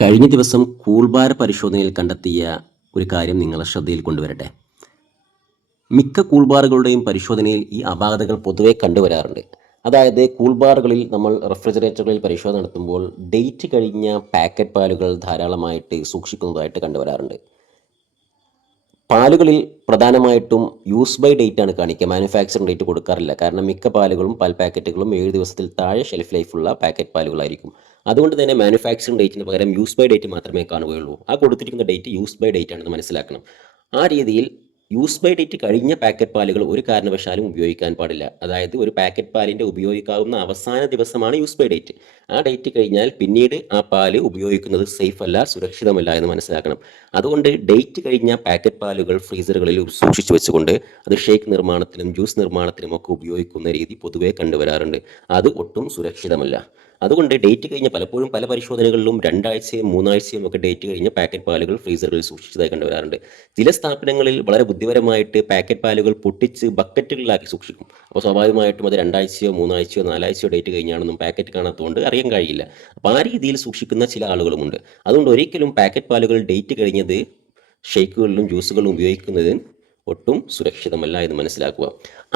കഴിഞ്ഞ ദിവസം കൂൾബാർ പരിശോധനയിൽ കണ്ടെത്തിയ ഒരു കാര്യം നിങ്ങളുടെ ശ്രദ്ധയിൽ കൊണ്ടുവരട്ടെ. മിക്ക കൂൾബാറുകളുടെയും പരിശോധനയിൽ ഈ അപാകതകൾ പൊതുവെ കണ്ടുവരാറുണ്ട്. അതായത് കൂൾബാറുകളിൽ നമ്മൾ റെഫ്രിജറേറ്ററുകളിൽ പരിശോധന നടത്തുമ്പോൾ ഡേറ്റ് കഴിഞ്ഞ പാക്കറ്റ് പാലുകൾ ധാരാളമായിട്ട് സൂക്ഷിക്കുന്നതായിട്ട് കണ്ടുവരാറുണ്ട്. പാലുകളിൽ പ്രധാനമായിട്ടും യൂസ് ബൈ ഡേറ്റ് ആണ് കാണിക്കുക, മാനുഫാക്ചറിംഗ് ഡേറ്റ് കൊടുക്കാറില്ല. കാരണം മിക്ക പാലുകളും പാൽ പാക്കറ്റുകളും 7 ദിവസത്തിൽ താഴെ ഷെൽഫ് ലൈഫുള്ള പാക്കറ്റ് പാലുകളായിരിക്കും. അതുകൊണ്ട് തന്നെ മാനുഫാക്ചറിംഗ് ഡേറ്റിന് പകരം യൂസ് ബൈ ഡേറ്റ് മാത്രമേ കാണുകയുള്ളൂ. ആ കൊടുത്തിരിക്കുന്ന ഡേറ്റ് യൂസ് ബൈ ഡേറ്റ് ആണെന്ന് മനസ്സിലാക്കണം. ആ രീതിയിൽ യൂസ് ബൈ ഡേറ്റ് കഴിഞ്ഞ പാക്കറ്റ് പാലുകൾ ഒരു കാരണവശാലും ഉപയോഗിക്കാൻ പാടില്ല. അതായത് ഒരു പാക്കറ്റ് പാലിൻ്റെ ഉപയോഗിക്കാവുന്ന അവസാന ദിവസമാണ് യൂസ് ബൈ ഡേറ്റ്. ആ ഡേറ്റ് കഴിഞ്ഞാൽ പിന്നീട് ആ പാല് ഉപയോഗിക്കുന്നത് സേഫ് അല്ല, സുരക്ഷിതമല്ല എന്ന് മനസ്സിലാക്കണം. അതുകൊണ്ട് ഡേറ്റ് കഴിഞ്ഞ പാക്കറ്റ് പാലുകൾ ഫ്രീസറുകളിൽ സൂക്ഷിച്ചു വെച്ചുകൊണ്ട് അത് ഷേക്ക് നിർമ്മാണത്തിനും ജ്യൂസ് നിർമ്മാണത്തിനും ഒക്കെ ഉപയോഗിക്കുന്ന രീതി പൊതുവേ കണ്ടുവരാറുണ്ട്. അത് ഒട്ടും സുരക്ഷിതമല്ല. അതുകൊണ്ട് ഡേറ്റ് കഴിഞ്ഞ പലപ്പോഴും പല പരിശോധനകളിലും 2 ആഴ്ചയും 3 ആഴ്ചയും ഒക്കെ ഡേറ്റ് കഴിഞ്ഞ പാക്കറ്റ് പാലുകൾ ഫ്രീസറുകളിൽ സൂക്ഷിച്ചതായി കണ്ടുവരാറുണ്ട്. ചില സ്ഥാപനങ്ങളിൽ വളരെ ബുദ്ധിപരമായിട്ട് പാക്കറ്റ് പാലുകൾ പൊട്ടിച്ച് ബക്കറ്റുകളിലാക്കി സൂക്ഷിക്കും. അപ്പോൾ സ്വാഭാവികമായിട്ടും അത് 2 ആഴ്ചയോ 3 ആഴ്ചയോ 4 ആഴ്ചയോ ഡേറ്റ് കഴിഞ്ഞാണെന്നും പാക്കറ്റ് കാണാത്തതുകൊണ്ട് അറിയാൻ കഴിയില്ല. അപ്പോൾ ആ രീതിയിൽ സൂക്ഷിക്കുന്ന ചില ആളുകളുമുണ്ട്. അതുകൊണ്ട് ഒരിക്കലും പാക്കറ്റ് പാലുകൾ ഡേറ്റ് കഴിഞ്ഞത് ഷേക്കുകളിലും ജ്യൂസുകളിലും ഉപയോഗിക്കുന്നത് ഒട്ടും സുരക്ഷിതമല്ല എന്ന് മനസ്സിലാക്കുക.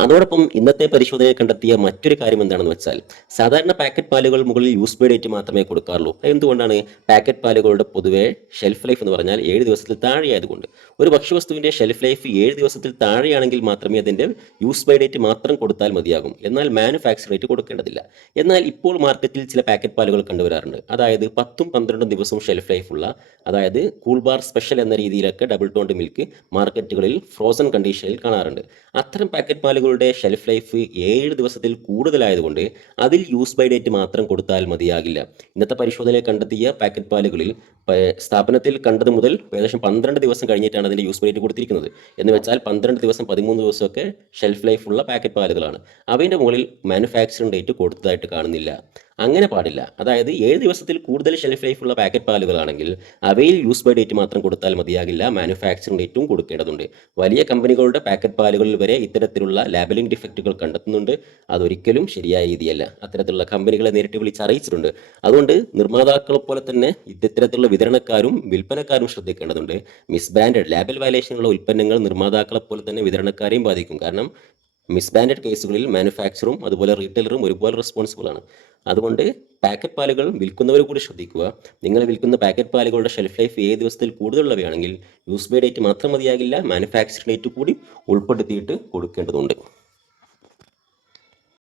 അതോടൊപ്പം ഇന്നത്തെ പരിശോധനയിൽ കണ്ടെത്തിയ മറ്റൊരു കാര്യം എന്താണെന്ന് വെച്ചാൽ, സാധാരണ പാക്കറ്റ് പാലുകൾ മുകളിൽ യൂസ് ബൈ ഡേറ്റ് മാത്രമേ കൊടുക്കാറുള്ളൂ. എന്തുകൊണ്ടാണ്? പാക്കറ്റ് പാലുകളുടെ പൊതുവെ ഷെൽഫ് ലൈഫ് എന്ന് പറഞ്ഞാൽ 7 ദിവസത്തിൽ താഴെയായതുകൊണ്ട്. ഒരു ഭക്ഷ്യവസ്തുവിൻ്റെ ഷെൽഫ് ലൈഫ് 7 ദിവസത്തിൽ താഴെയാണെങ്കിൽ മാത്രമേ അതിൻ്റെ യൂസ് ബൈ ഡേറ്റ് മാത്രം കൊടുത്താൽ മതിയാകും. എന്നാൽ മാനുഫാക്ചർ ഡേറ്റ് കൊടുക്കേണ്ടതില്ല. എന്നാൽ ഇപ്പോൾ മാർക്കറ്റിൽ ചില പാക്കറ്റ് പാലുകൾ കണ്ടുവരാറുണ്ട്. അതായത് 10ഉം 12ഉം ദിവസവും ഷെൽഫ് ലൈഫുള്ള, അതായത് കൂൾബാർ സ്പെഷ്യൽ എന്ന രീതിയിലൊക്കെ ഡബിൾ ടോണ്ട് മിൽക്ക് മാർക്കറ്റുകളിൽ ഫ്രോസൺ കണ്ടീഷനിൽ കാണാറുണ്ട്. അത്തരം പാക്കറ്റ് പാലുകളുടെ ഷെൽഫ് ലൈഫ് 7 ദിവസത്തിൽ കൂടുതലായതുകൊണ്ട് അതിൽ യൂസ് ബൈ ഡേറ്റ് മാത്രം കൊടുത്താൽ മതിയാകില്ല. ഇന്നത്തെ പരിശോധനയിൽ കണ്ടെത്തിയ പാക്കറ്റ് പാലുകളിൽ സ്ഥാപനത്തിൽ കണ്ടത് മുതൽ ഏകദേശം 12 ദിവസം കഴിഞ്ഞിട്ടാണ് അതിൻ്റെ യൂസ് ബൈ ഡേറ്റ് കൊടുത്തിരിക്കുന്നത്. എന്ന് വെച്ചാൽ 12 ദിവസം 13 ദിവസമൊക്കെ ഷെൽഫ് ലൈഫുള്ള പാക്കറ്റ് പാലുകളാണ്. അവയുടെ മുകളിൽ മാനുഫാക്ചറിംഗ് ഡേറ്റ് കൊടുത്തതായിട്ട് കാണുന്നില്ല. അങ്ങനെ പാടില്ല. അതായത് 7 ദിവസത്തിൽ കൂടുതൽ ഷെൽഫ് ലൈഫുള്ള പാക്കറ്റ് പാലുകളാണെങ്കിൽ അവയിൽ യൂസ് ബൈ ഡേറ്റ് മാത്രം കൊടുത്താൽ മതിയാകില്ല, മാനുഫാക്ചറിംഗ് ഡേറ്റും കൊടുക്കേണ്ടതുണ്ട്. വലിയ കമ്പനികളുടെ പാക്കറ്റ് പാലുകളിൽ വരെ ഇത്തരത്തിലുള്ള ലാബലിംഗ് ഡിഫക്റ്റുകൾ കണ്ടെത്തുന്നുണ്ട്. അതൊരിക്കലും ശരിയായ രീതിയല്ല. അത്തരത്തിലുള്ള കമ്പനികളെ നേരിട്ട് വിളിച്ച് അറിയിച്ചിട്ടുണ്ട്. അതുകൊണ്ട് നിർമ്മാതാക്കളെ പോലെ തന്നെ ഇത്തരത്തിലുള്ള വിതരണക്കാരും വിൽപ്പനക്കാരും ശ്രദ്ധിക്കേണ്ടതുണ്ട്. മിസ് ബ്രാൻഡഡ് ലാബൽ വയലേഷനുള്ള ഉൽപ്പന്നങ്ങൾ നിർമ്മാതാക്കളെ പോലെ തന്നെ വിതരണക്കാരെയും ബാധിക്കും. കാരണം മിസ് ബ്രാൻഡഡ് കേസുകളിൽ മാനുഫാക്ചറും അതുപോലെ റീറ്റെയിലറും ഒരുപോലെ റെസ്പോൺസിബിൾ ആണ്. അതുകൊണ്ട് പാക്കറ്റ് പാലുകൾ വിൽക്കുന്നവർ കൂടി ശ്രദ്ധിക്കുക. നിങ്ങൾ വിൽക്കുന്ന പാക്കറ്റ് പാലുകളുടെ ഷെൽഫ് ലൈഫ് 7 ദിവസത്തിൽ കൂടുതലുള്ളവയാണെങ്കിൽ യൂസ് ബൈ ഡേറ്റ് മാത്രം മതിയാകില്ല, മാനുഫാക്ചറിംഗ് ഡേറ്റ് കൂടി ഉൾപ്പെടുത്തിയിട്ട് കൊടുക്കേണ്ടതുണ്ട്.